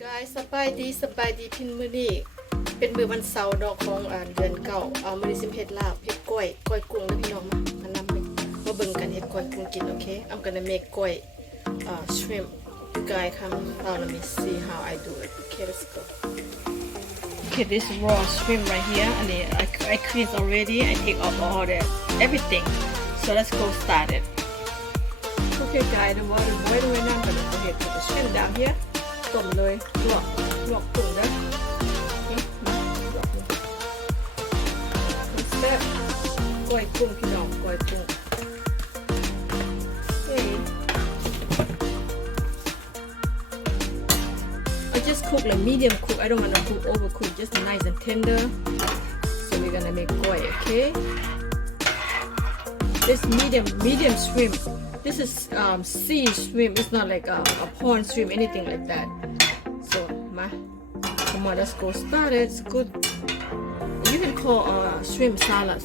guys สบายดีพินมือนี่เป็นมือวันเสาร์ดอกของเดือนเก่ามื้อนี้สิเฮ็ดลาบเฮ็ดก้อยกุ้งเด้อพี่น้องมานำมาเบิ่งกันเฮ็ดก้อยกุ้งกินโอเค I'm gonna make ก้อยshrimp you guys come now let me see how I do it okay let's go okay this raw shrimp right here and I clean already I take off all the everything so let's go start it okay guys the water boiling right now I'm gonna go ahead put the shrimp down here ต้มเลยลวกกุ้งนะแซ่บก้อยกุ้งพี่น้องก้อยกุ้งI just cook like medium cook I don't want to cook overcook just nice and tender so we're gonna makeก้อย okay this medium shrimp this is sea shrimp it's not like a pond shrimp anything like that so come on let's go start it it's good you can call shrimp salad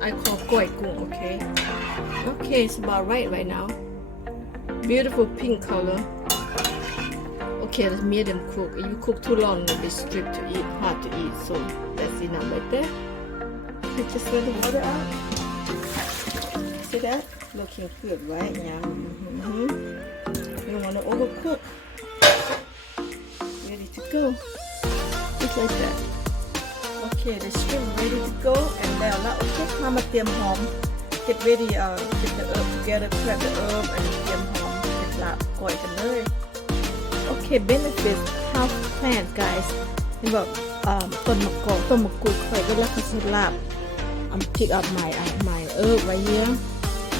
I call Kuy Goog okay it's about right now beautiful pink color okay let's medium cook if you cook too long it'll be strict to eat hard to eat so that's enough right there okay, just let the water out see that looking good right now you don't want to overcook ready to go just like that okay the shrimp ready to go and now okay มาเตรียมหอม get ready get the herb together prep the herb and เตรียมหอมเสร็จละก้อยกันเลย okay benefits health plant guys นี่แบบต้นมะกอกต้นมะกรูดข่อยก็รักษาลาบ I'm pick up my herb right here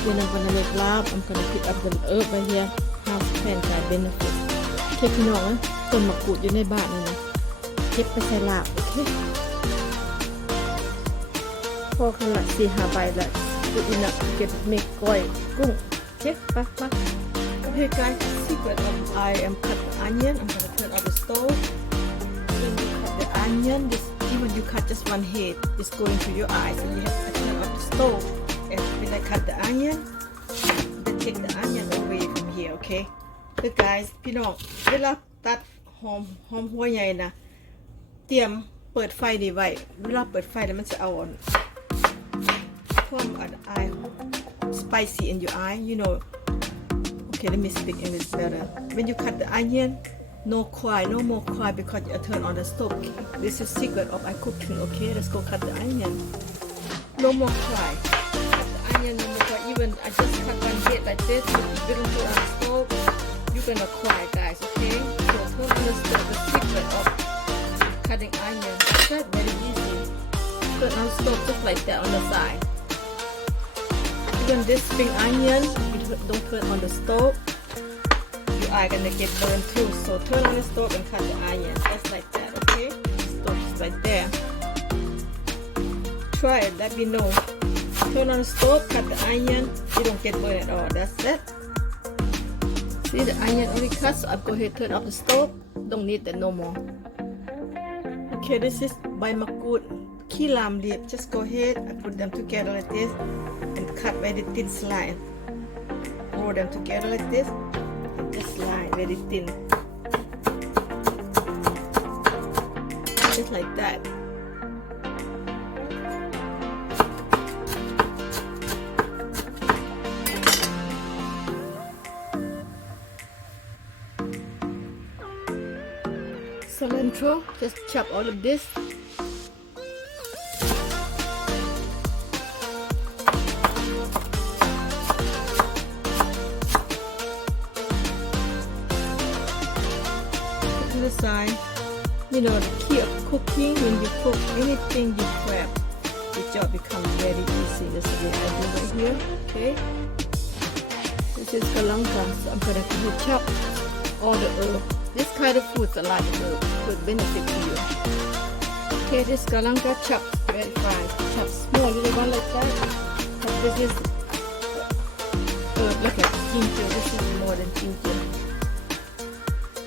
when I'm gonna make lab I'm gonna pick up the herb right here health plant guys benefit โอเคพี่น้องต้นมะกรูดอยู่ในบ้านนี่นะเก็บไปใส่ลาบโอเคพอขนาด4-5 ใบละ good enough to get make ก้อยกุ้งโอเคไปokay guys secret I am cut the onion I'm gonna turn off the stove when you cut the onion even you cut just one head it's going to your eyes and you have to turn off the stove and when I cut the onion then take the onion away from here okay so guys พี่น้องเวลาตัดหอมหัวใหญ่นะเตรียมเปิดไฟดีไว้เวลาเปิดไฟแล้วมันจะเอาความeye spicy in your eye you know okay let me speak English better when you cut the onion no more cry because you turn on the stove this is secret of I cooking okay let's go cut the onion no more cry cut the onion no more cry even I just cut one head like this you don't put on the stove you're gonna cry guys okay so turn on the stove the secret of cutting onion that's very easy turn on the stove just like that on the side even this spring onion you don't turn on the stove you are gonna get burned too so turn on the stove and cut the onion just like that okay stove is right there try it let me know turn on the stove cut the onion you don't get burned at all that's it see the onion already cut so I'm go ahead turn off the stove don't need that no more okay this is ใบมะกรูดขี้ลามเรียบ just go ahead I put them together like this and cut very thin slice roll them together like this and just slice very thin just like that cilantro just chop all of this side you know the key of cooking when you cook anything you prep the job becomes very easy this is what I do right here okay this is galangal so I'm gonna chop all the herb this kind of food a lot of herb could benefit to you okay this galangal chop very fine chop small little one like that but this is herb look at ginger this is more than ginger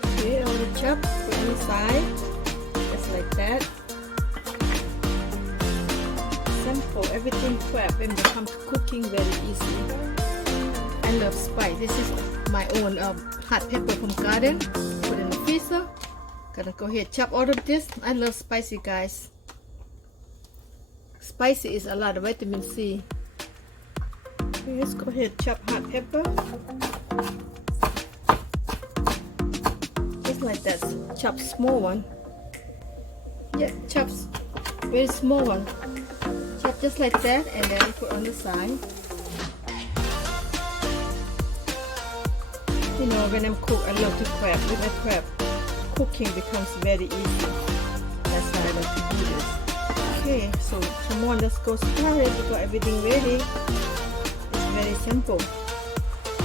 okay all the chop inside just like that simple everything prep when it comes to cooking very easy I love spice this is my own hot pepper from garden put in the freezer Gonna go ahead chop all of this. I love spicy, guys. Spicy is a lot of vitamin C. Okay, let's go ahead chop hot pepper. Just like that. Chop small one. Yeah, chop very small one. Chop just like that and then put on the side. You know, when I'm cook, I love to prep. With my prep, cooking becomes very easy. That's why I love to do this. Okay, so come on, let's go start it. We got everything ready. It's very simple.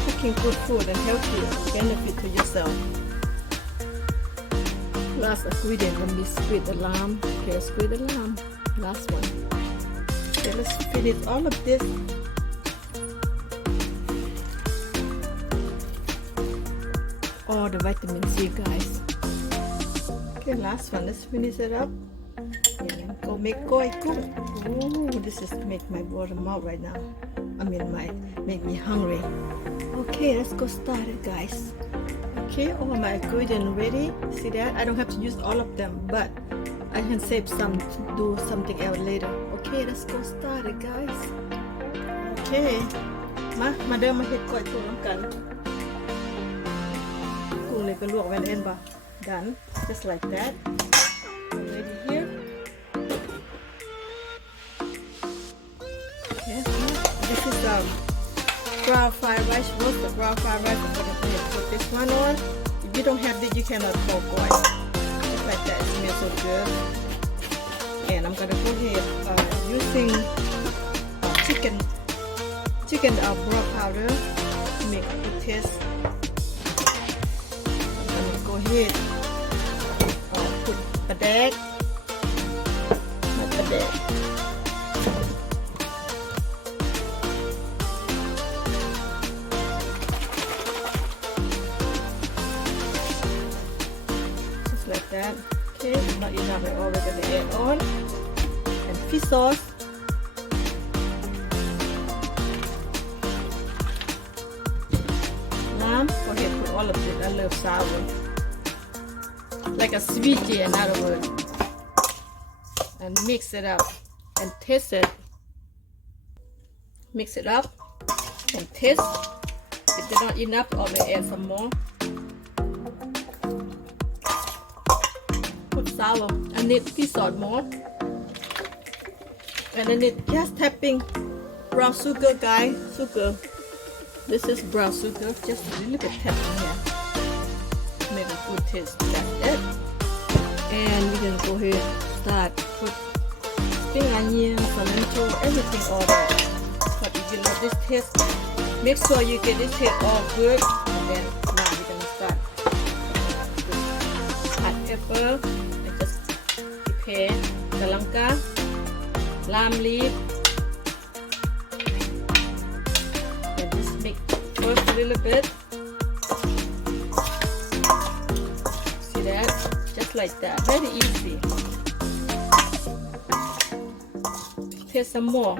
Cooking good food and healthy benefit to yourself. Last ingredient will be squid the lamb. Okay, squid the lamb. Last one. Okay, let's finish all of this. All the vitamin C, guys. Okay, last one. Let's finish it up. And go make Kuy Goog. Ooh, this is make my water mouth right now. I mean, make me hungry. Okay, let's go start it, guys. Okay, all my ingredients ready. See that? I don't have to use all of them, but I can save some to do something else later. Okay, let's go start it, guys. Okay,มาเดินมาเฮ็ดก้อยกุ้งน้ำกันกุ้งเลยก็ลวกไว้เล่นป่ะ done just like that. Already here. Okay, this is brown fried rice, roasted brown fried rice. I'm gonna put this one on. If you don't have this, you cannot cook Kuy. Just like that, it smells so good. And I'm gonna go ahead using chicken broth powder to make a good taste. I'm gonna go ahead put padek, just like that. Okay, not enough at all. We're gonna add on and fish sauce. Go ahead, put all of it. I love sour, like a sweetie, in other words. And mix it up and taste it. Mix it up and taste. If they're not enough, I will add some more. Put sour. I need fish sauce more. And I need just tapping brown sugar, guys. Sugar. This is brown sugar, just a little bit tapping here. Make a good taste. That's it. And we're gonna go ahead start put spring onion, cilantro, everything all that. But if you love this taste, make sure you get this taste all good. And then now we're gonna start with hot pepper. And just prepare galanka, lime leaf. First a little bit. See that? Just like that. Very easy. Taste some more.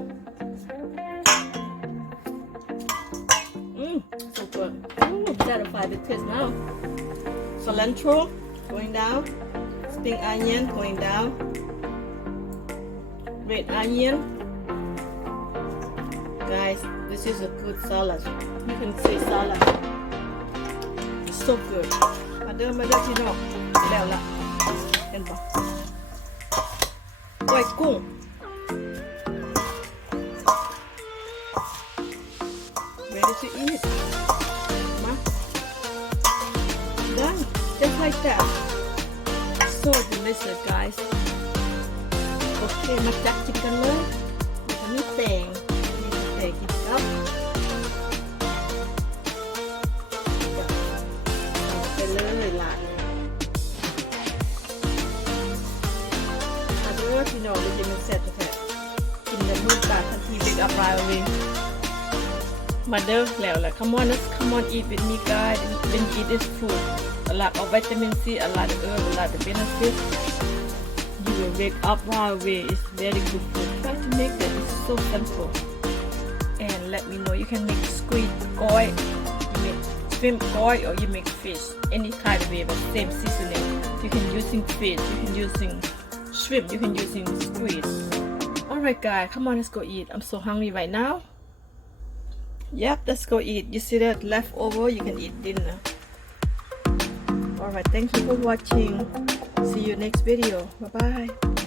So good. Ooh, satisfied the taste now. Cilantro going down. Spring onion going down. Red onion. Guys, this is a good salad. You can say salad. It's so good. มาเดินพี่น้องแล้วล่ะเห็นปะก้อยกุ้ง Ready to eat. มา Done. Just like that. So delicious, guys. โอเคมาจัดกินกันเลยมีแตงกินครับไปเลยล่ะมาดูว่าพี่น้องได้ยินมันแซ่บแท้กินแล้วมือปากทันทีเบรกอัพไรเอาเองมาเด้อแล้วแหละ come on eat with me guys when you eat this food a lot of vitamin C a lot of herb a lot of benefits you will wake up right away it's very good food try to make it it's so simple. And let me know. You can make squid Kuy, you make shrimp Kuy, or you make fish any kind of way, but same seasoning. You can using fish, you can using shrimp, you can using squid. Alright guys, come on, let's go eat. I'm so hungry right now. Yep, let's go eat. You see that leftover, you can eat dinner. Alright, thank you for watching. See you next video. Bye bye.